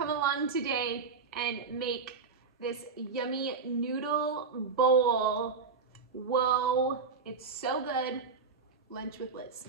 come along today and make this yummy noodle bowl. Whoa, it's so good. Lunch with Liz.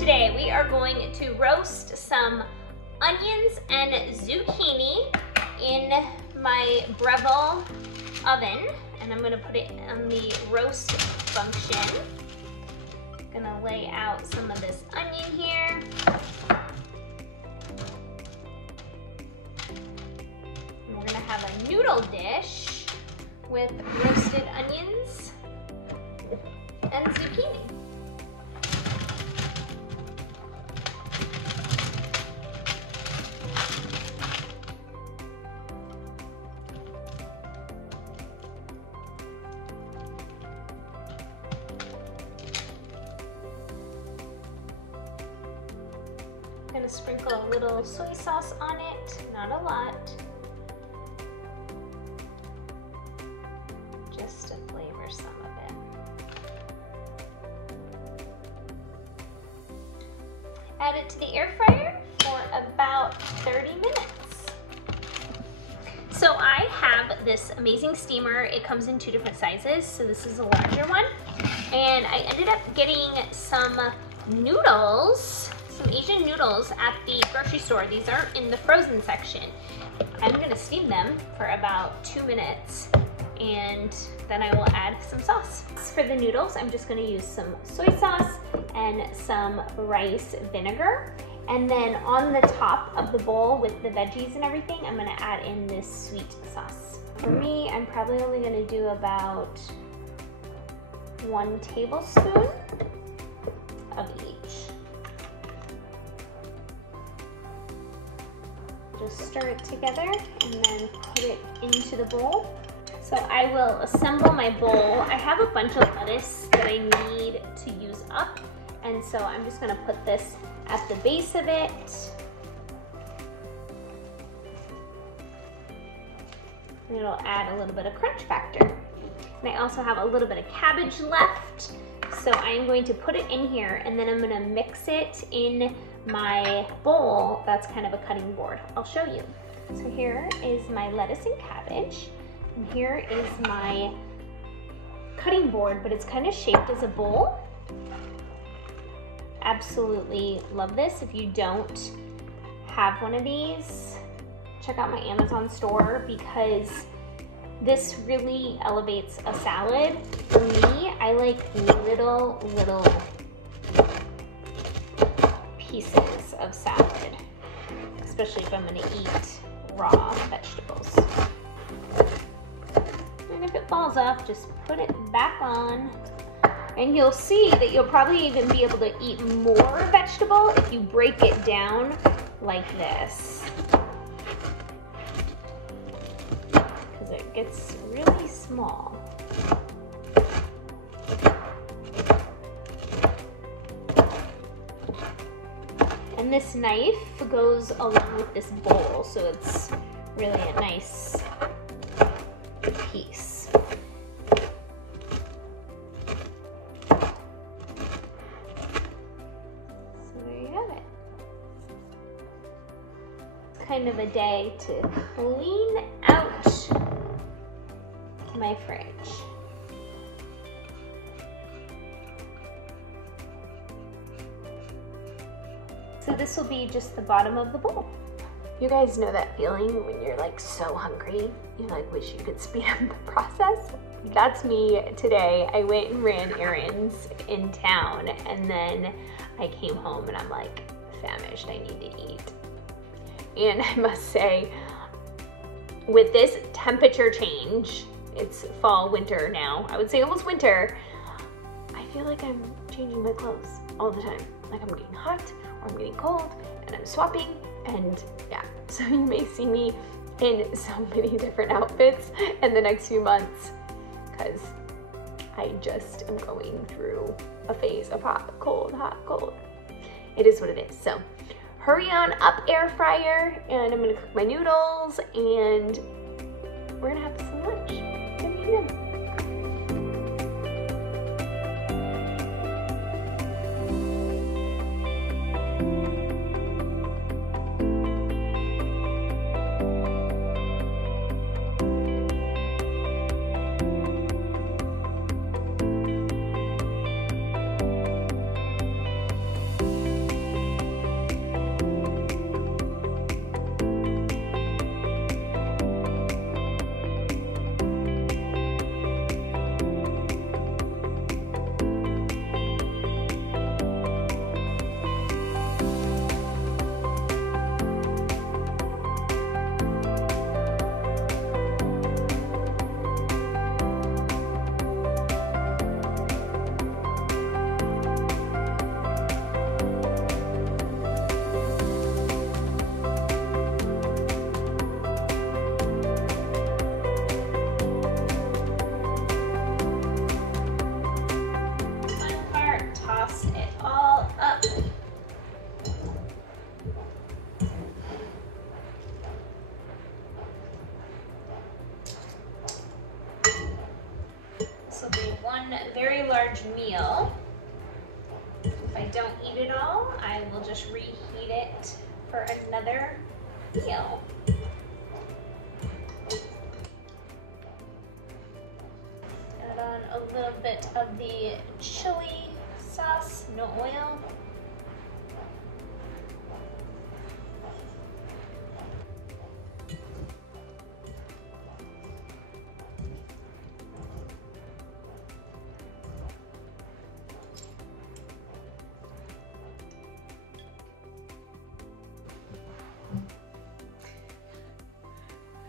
Today we are going to roast some onions and zucchini in my Breville oven, and I'm going to put it on the roast function. I'm going to lay out some of this onion here. And we're going to have a noodle dish with roasted onions and zucchini. I'm going to sprinkle a little soy sauce on it, not a lot, just to flavor some of it. Add it to the air fryer for about 30 minutes. So I have this amazing steamer. It comes in 2 different sizes, so this is a larger one. And I ended up getting some noodles, some Asian noodles at the grocery store. These aren't in the frozen section. I'm gonna steam them for about 2 minutes, and then I will add some sauce. For the noodles, I'm just gonna use some soy sauce and some rice vinegar. And then on the top of the bowl with the veggies and everything, I'm gonna add in this sweet sauce. For me, I'm probably only gonna do about 1 tablespoon of each. just stir it together and then put it into the bowl. So I will assemble my bowl. I have a bunch of lettuce that I need to use up, and so I'm just gonna put this at the base of it. And it'll add a little bit of crunch factor. And I also have a little bit of cabbage left, so I'm going to put it in here, and then I'm gonna mix it in my bowl that's kind of a cutting board. I'll show you. So here is my lettuce and cabbage. And here is my cutting board, but it's kind of shaped as a bowl. Absolutely love this. If you don't have one of these, check out my Amazon store because this really elevates a salad. For me, I like little pieces of salad, especially if I'm gonna eat raw vegetables. And if it falls off, just put it back on. And you'll see that you'll probably even be able to eat more vegetable if you break it down like this. Because it gets really small. And this knife goes along with this bowl, so it's really a nice piece. So there you have it. It's kind of a day to clean out my fridge. So this will be just the bottom of the bowl. You guys know that feeling when you're like so hungry, you like wish you could speed up the process? That's me today. I went and ran errands in town, and then I came home and I'm like famished, I need to eat. And I must say, with this temperature change, it's fall, winter now, I would say almost winter, I feel like I'm changing my clothes all the time. Like I'm getting hot, or I'm getting cold, and I'm swapping, and yeah. So you may see me in so many different outfits in the next few months, because I just am going through a phase of hot, cold, hot, cold. It is what it is. So hurry on up, air fryer, and I'm gonna cook my noodles, and we're gonna have some lunch. Yum, yum, yum. One very large meal. If I don't eat it all, I will just reheat it for another meal. Add on a little bit of the chili sauce, no oil.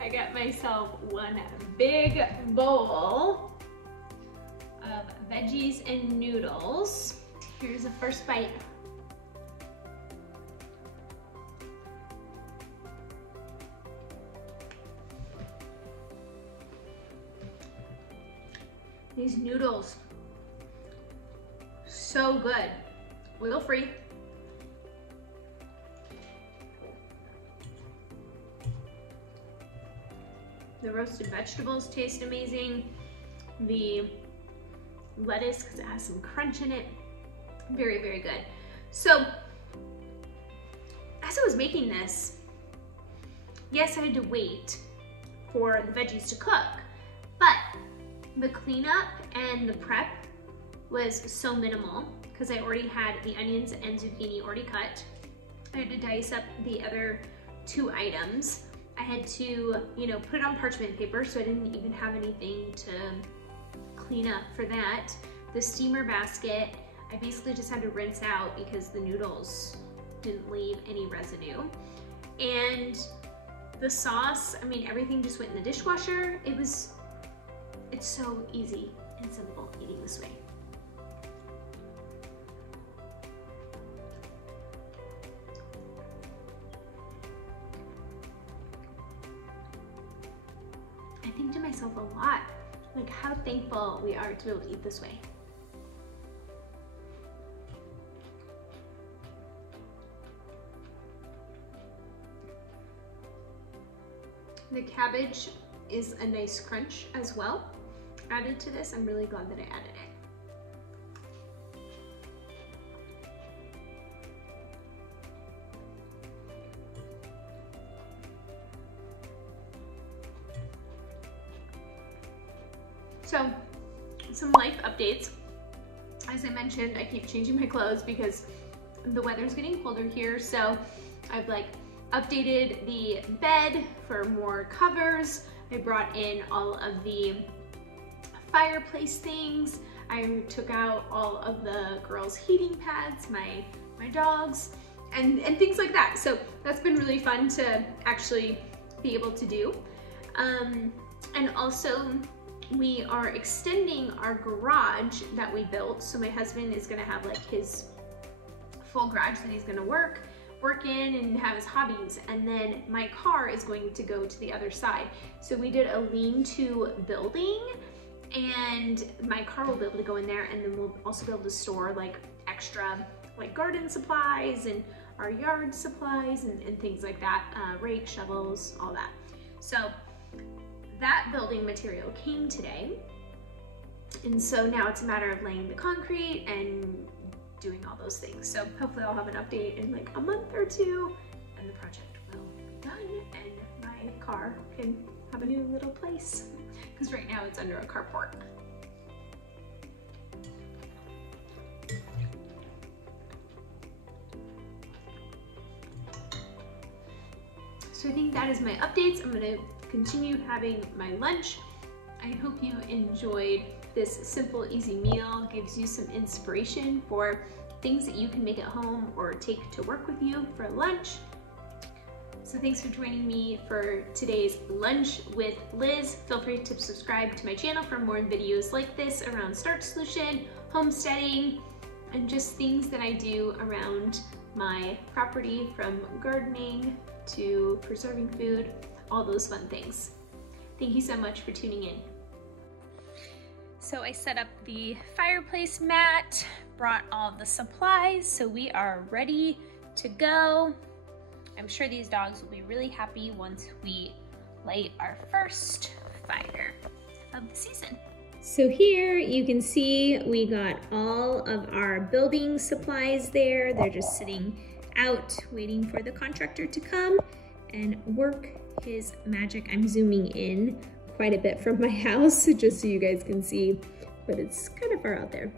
I got myself one big bowl of veggies and noodles. Here's the first bite. These noodles, so good, oil-free. The roasted vegetables taste amazing. The lettuce, because it has some crunch in it, very, very good. So, as I was making this, yes, I had to wait for the veggies to cook, but the cleanup and the prep was so minimal because I already had the onions and zucchini already cut. I had to dice up the other 2 items. I had to, you know, put it on parchment paper, so I didn't even have anything to clean up for that. The steamer basket, I basically just had to rinse out because the noodles didn't leave any residue. And the sauce, I mean, everything just went in the dishwasher. It's so easy and simple eating this way. I think to myself a lot, like how thankful we are to be able to eat this way. The cabbage is a nice crunch as well. Added to this, I'm really glad that I added it. So, some life updates. As I mentioned, I keep changing my clothes because the weather's getting colder here, so I've like updated the bed for more covers. I brought in all of the fireplace things. I took out all of the girls' heating pads, my dogs, and things like that. So that's been really fun to actually be able to do. And also we are extending our garage that we built. So my husband is gonna have like his full garage that he's gonna work in and have his hobbies, and then my car is going to go to the other side. So we did a lean-to building, and my car will be able to go in there, and then we'll also be able to store like extra like garden supplies and our yard supplies and things like that, rake, shovels, all that. So that building material came today, and so now it's a matter of laying the concrete and doing all those things. So hopefully I'll have an update in like a month or 2 and the project will be done and my car can have a new little place, because right now it's under a carport. So I think that is my updates. I'm gonna continue having my lunch. I hope you enjoyed this simple, easy meal. Gives you some inspiration for things that you can make at home or take to work with you for lunch. So thanks for joining me for today's Lunch with Liz. Feel free to subscribe to my channel for more videos like this around Starch Solution, homesteading, and just things that I do around my property, from gardening to preserving food, all those fun things. Thank you so much for tuning in. So I set up the fireplace mat, brought all the supplies, so we are ready to go. I'm sure these dogs will be really happy once we light our first fire of the season. So here you can see we got all of our building supplies there. They're just sitting out waiting for the contractor to come and work his magic. I'm zooming in quite a bit from my house just so you guys can see, but it's kind of far out there.